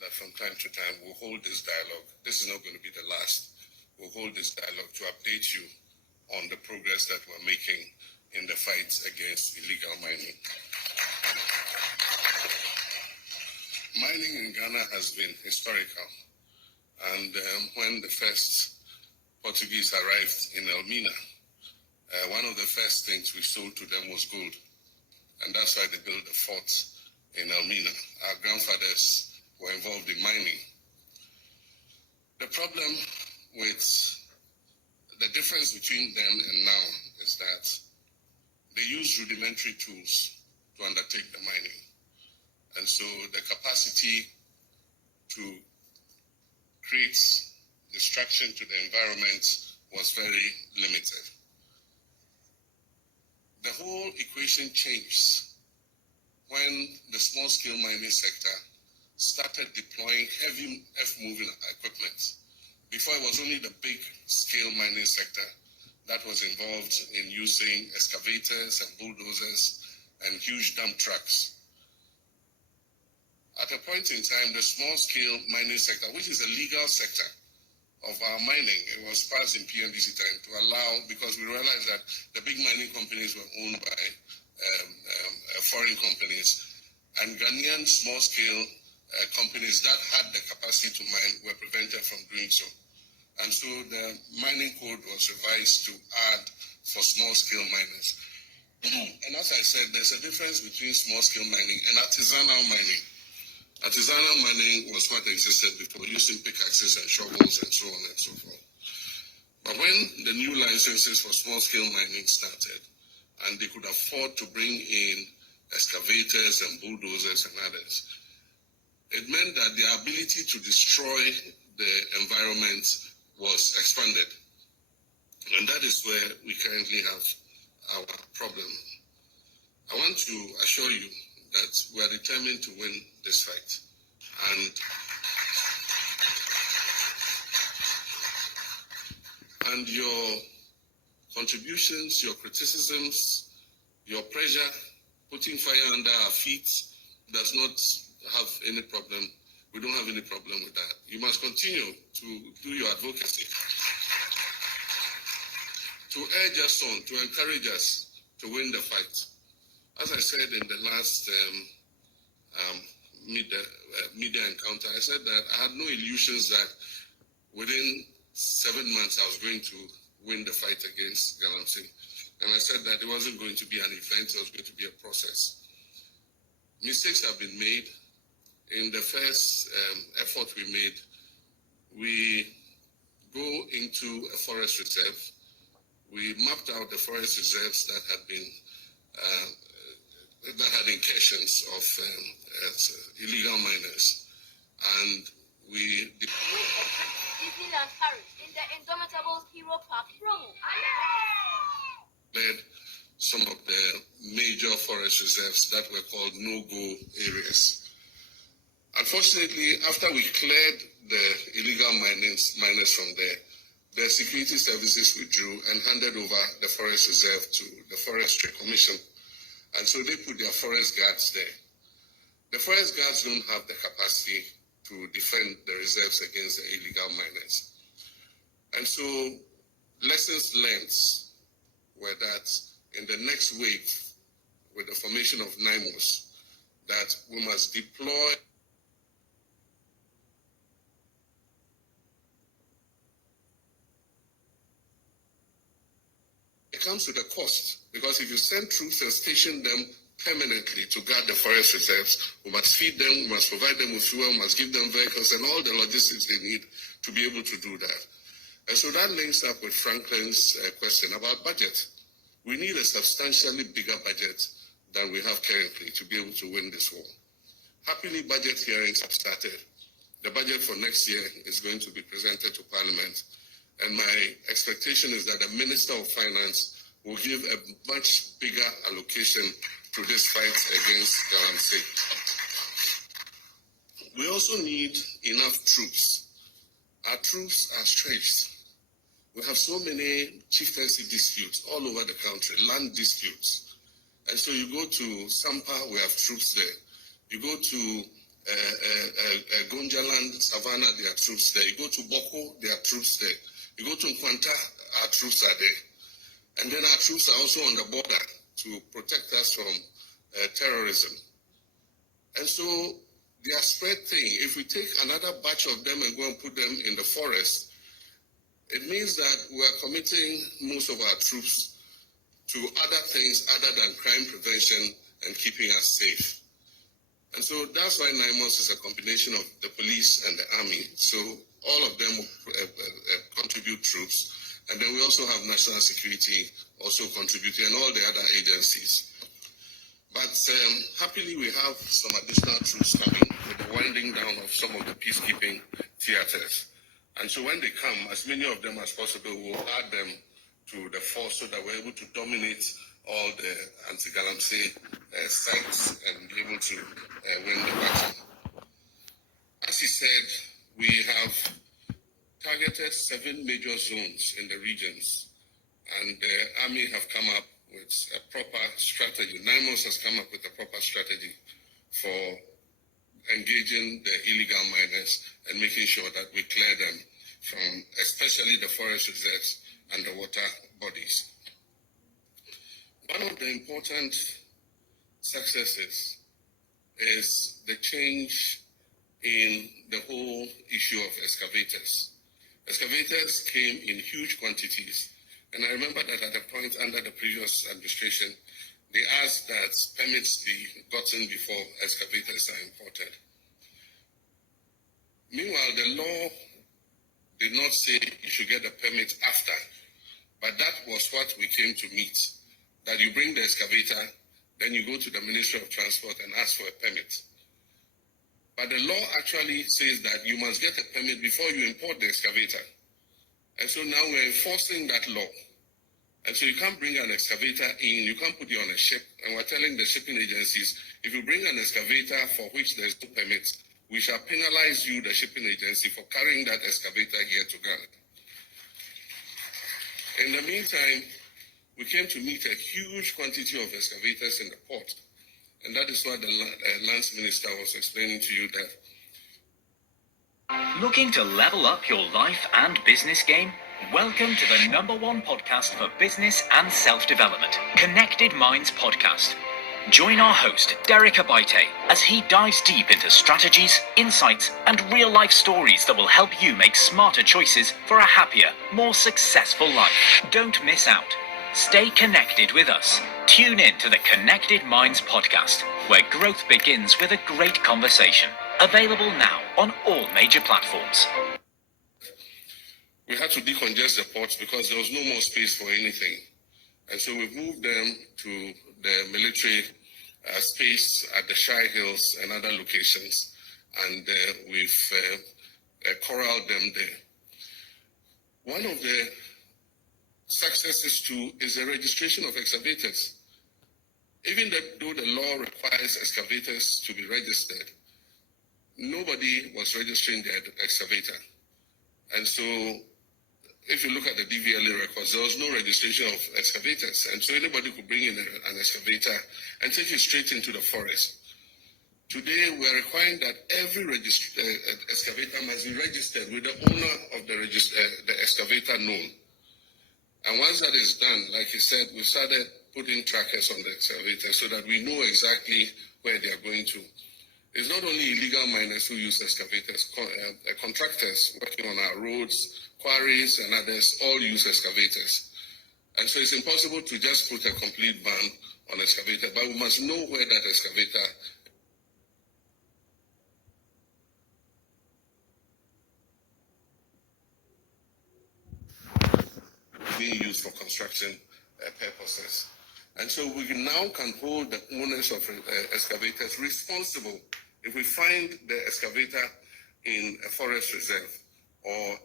that from time to time we'll hold this dialogue. This is not going to be the last. We'll hold this dialogue to update you on the progress that we're making in the fight against illegal mining. Mining in Ghana has been historical, and when the first Portuguese arrived in Elmina, one of the first things we sold to them was gold, and that's why they built the fort in Elmina. Our grandfathers were involved in mining. The problem with the difference between then and now is that they use rudimentary tools to undertake the mining. And so the capacity to create destruction to the environment was very limited. The whole equation changed when the small-scale mining sector started deploying heavy earth-moving equipment. Before, it was only the big-scale mining sector that was involved in using excavators and bulldozers and huge dump trucks. At a point in time, the small-scale mining sector, which is a legal sector of our mining, it was passed in PMDC time to allow, because we realized that the big mining companies were owned by foreign companies, and Ghanaian small-scale companies that had the capacity to mine were prevented from doing so. And so the mining code was revised to add for small-scale miners. And as I said, there's a difference between small-scale mining and artisanal mining. Artisanal mining was what existed before, using pickaxes and shovels and so on and so forth. But when the new licenses for small-scale mining started, and they could afford to bring in excavators and bulldozers and others, it meant that their ability to destroy the environment was expanded. And that is where we currently have our problem. I want to assure you that we are determined to win this fight. And your contributions, your criticisms, your pressure, putting fire under our feet does not have any problem. We don't have any problem with that. You must continue to do your advocacy, to urge us on, to encourage us to win the fight. As I said in the last media encounter, I said that I had no illusions that within 7 months I was going to win the fight against galamsay. And I said that it wasn't going to be an event, it was going to be a process. Mistakes have been made. In the first effort we made, we go into a forest reserve. We mapped out the forest reserves that had been that had incursions of illegal miners, and we led some of the major forest reserves that were called no-go areas. Unfortunately, after we cleared the illegal miners from there, the security services withdrew and handed over the forest reserve to the Forestry Commission. And so they put their forest guards there. The forest guards don't have the capacity to defend the reserves against the illegal miners. And so lessons learned were that in the next wave, with the formation of NIMOS, that we must deploy comes with a cost, because if you send troops and station them permanently to guard the forest reserves, we must feed them, we must provide them with fuel, we must give them vehicles and all the logistics they need to be able to do that. And so that links up with Franklin's question about budget. We need a substantially bigger budget than we have currently to be able to win this war. Happily, budget hearings have started. The budget for next year is going to be presented to Parliament. And my expectation is that the Minister of Finance will give a much bigger allocation to this fight against galamsay. We also need enough troops. Our troops are stretched. We have so many chieftaincy disputes all over the country, land disputes. And so you go to Sampa, we have troops there. You go to Gonjaland, Savannah, there are troops there. You go to Boko, there are troops there. You go to Nkwanta, our troops are there. And then our troops are also on the border to protect us from terrorism. And so they are spread thin. If we take another batch of them and go and put them in the forest, it means that we are committing most of our troops to other things other than crime prevention and keeping us safe. And so that's why 9 months is a combination of the police and the army. So all of them contribute troops. And then we also have national security also contributing and all the other agencies. But happily, we have some additional troops coming with the winding down of some of the peacekeeping theaters. And so when they come, as many of them as possible, we'll add them to the force so that we're able to dominate all the anti-galamsay sites and be able to win the battle. As he said, we have targeted 7 major zones in the regions, and the army have come up with a proper strategy. 9 months has come up with a proper strategy for engaging the illegal miners and making sure that we clear them from especially the forest reserves and the water bodies. One of the important successes is the change in the whole issue of excavators. Excavators came in huge quantities. And I remember that at a point under the previous administration, they asked that permits be gotten before excavators are imported. Meanwhile, the law did not say you should get a permit after, but that was what we came to meet, that you bring the excavator, then you go to the Ministry of Transport and ask for a permit. But the law actually says that you must get a permit before you import the excavator. And so now we're enforcing that law. And so you can't bring an excavator in, you can't put it on a ship. And we're telling the shipping agencies, if you bring an excavator for which there's no permit, we shall penalize you, the shipping agency, for carrying that excavator here to Ghana. In the meantime, we came to meet a huge quantity of excavators in the port. And that is what the Lands Minister was explaining to you that. Looking to level up your life and business game? Welcome to the #1 podcast for business and self-development, Connected Minds Podcast. Join our host, Derek Abaite, as he dives deep into strategies, insights, and real-life stories that will help you make smarter choices for a happier, more successful life. Don't miss out. Stay connected with us. Tune in to the Connected Minds Podcast, where growth begins with a great conversation. Available now on all major platforms. We had to decongest the ports because there was no more space for anything. And so we've moved them to the military space at the Shire Hills and other locations. And we've corralled them there. One of the successes too is the registration of excavators. Even though the law requires excavators to be registered, nobody was registering their excavator. And so if you look at the DVLA records, there was no registration of excavators. And so anybody could bring in an excavator and take it straight into the forest. Today, we are requiring that every excavator must be registered with the owner of the excavator known. And once that is done, like he said, we started putting trackers on the excavator so that we know exactly where they are going to. It's not only illegal miners who use excavators, contractors working on our roads, quarries, and others all use excavators. And so it's impossible to just put a complete ban on excavator, but we must know where that excavator is being used for construction purposes. And so we now can hold the owners of excavators responsible if we find the excavator in a forest reserve or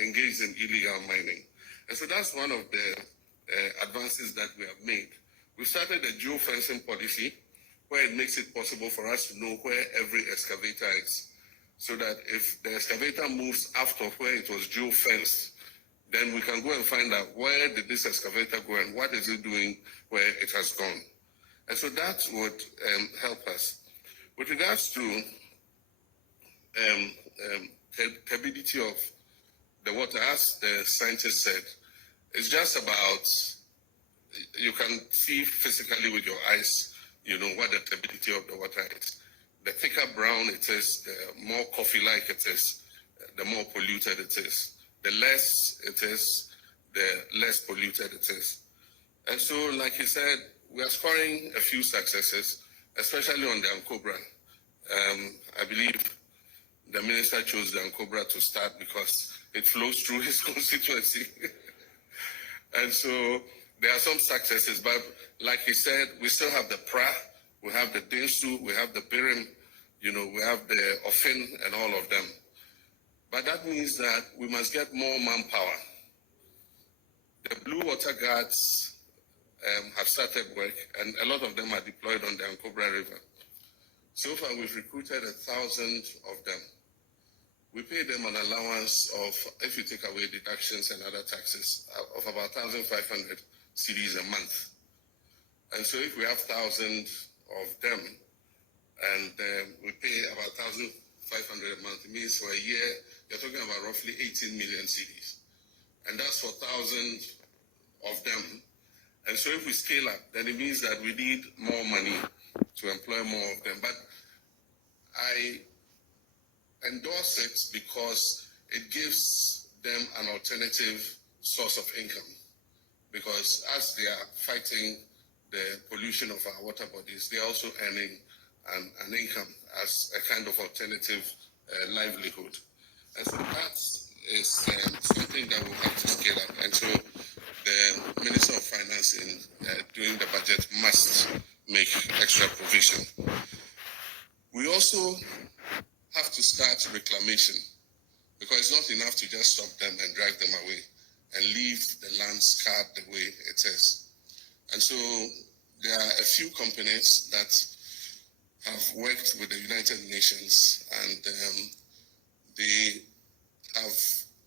engaged in illegal mining. And so that's one of the advances that we have made. We started a geofencing policy where it makes it possible for us to know where every excavator is, so that if the excavator moves after where it was geofenced, then we can go and find out where did this excavator go and what is it doing where it has gone. And so that would help us. With regards to turbidity of the water, as the scientist said, it's just about, you can see physically with your eyes, what the turbidity of the water is. The thicker brown it is, the more coffee-like it is, the more polluted it is. The less it is, the less polluted it is. And so, like he said, we are scoring a few successes, especially on the Ankobra. I believe the minister chose the Ankobra to start because it flows through his constituency. And so there are some successes, but like he said, we still have the Pra, we have the Densu, we have the Birim, we have the Ofin and all of them. But that means that we must get more manpower. The Blue Water Guards have started work, and a lot of them are deployed on the Ankobra River. So far, we've recruited 1,000 of them. We pay them an allowance of, if you take away deductions and other taxes, of about 1,500 cedis a month. And so if we have 1,000 of them, and we pay about 1,500 a month, it means for a year, you're talking about roughly 18 million cedis. And that's for 1,000 of them. And so if we scale up, then it means that we need more money to employ more of them. But I endorse it because it gives them an alternative source of income. Because as they are fighting the pollution of our water bodies, they are also earning an income as a kind of alternative livelihood. And so that is something that we'll have to scale up. And so the Minister of Finance in doing the budget must make extra provision. We also have to start reclamation, because it's not enough to just stop them and drive them away and leave the land scarred the way it is. And so there are a few companies that have worked with the United Nations, and they have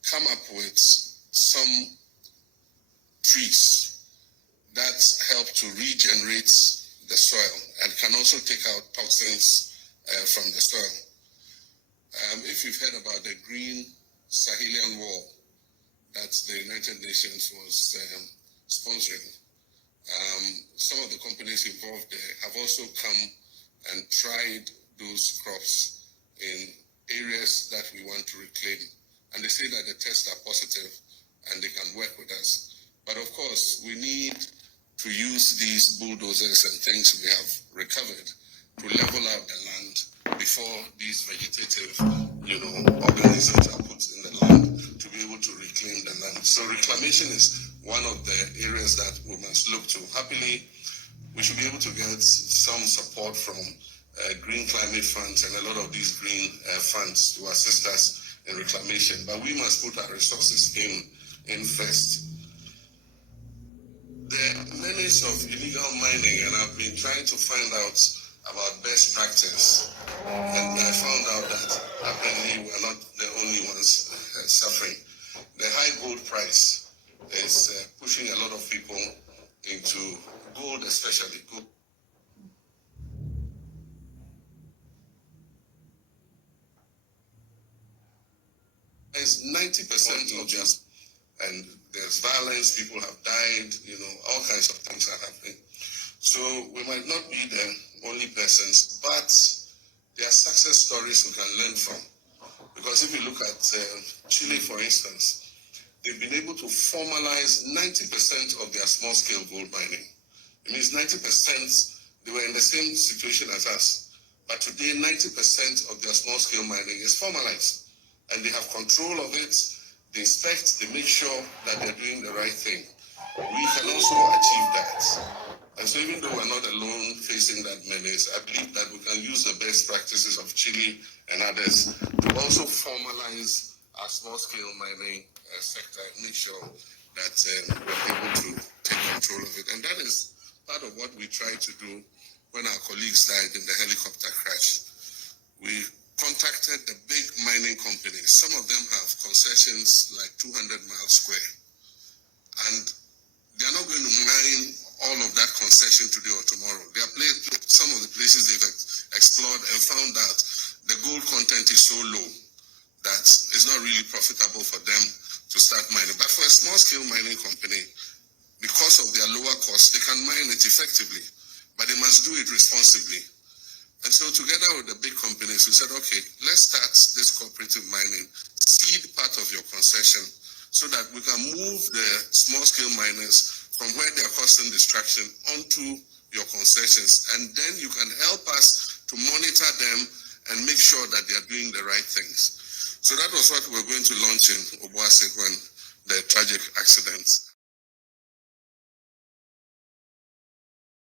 come up with some trees that help to regenerate the soil and can also take out toxins from the soil. If you've heard about the Green Sahelian Wall that the United Nations was sponsoring, some of the companies involved there have also come and tried those crops in areas that we want to reclaim. And they say that the tests are positive and they can work with us. But of course, we need to use these bulldozers and things we have recovered to level out the land before these vegetative, organisms are put in the land to be able to reclaim the land. So reclamation is one of the areas that we must look to. Happily, we should be able to get some support from green climate funds and a lot of these green funds to assist us in reclamation. But we must put our resources in first. The menace of illegal mining, and I've been trying to find out about best practice, and I found out that apparently we're not the only ones suffering. The high gold price is pushing a lot of people into gold, especially gold. It's 90% of just, and there's violence, people have died, all kinds of things are happening. So we might not be the only persons, but there are success stories we can learn from. Because if you look at Chile, for instance, they've been able to formalize 90% of their small-scale gold mining. It means 90%, they were in the same situation as us. But today, 90% of their small-scale mining is formalized. And they have control of it, they inspect, they make sure that they're doing the right thing. We can also achieve that. And so even though we're not alone facing that menace, I believe that we can use the best practices of Chile and others to also formalize our small-scale mining sector and make sure that we're able to take control of it. And that is part of what we tried to do when our colleagues died in the helicopter crash. We contacted the big mining companies. Some of them have concessions like 200 miles square. And they're not going to mine all of that concession today or tomorrow. There are some of the places they've explored and found out the gold content is so low that it's not really profitable for them to start mining. But for a small-scale mining company, because of their lower costs, they can mine it effectively, but they must do it responsibly. And so together with the big companies, we said, okay, let's start this cooperative mining, seed part of your concession, so that we can move the small-scale miners from where they're causing distraction onto your concessions. And then you can help us to monitor them and make sure that they're doing the right things. So that was what we were going to launch in Obuasi when the tragic accident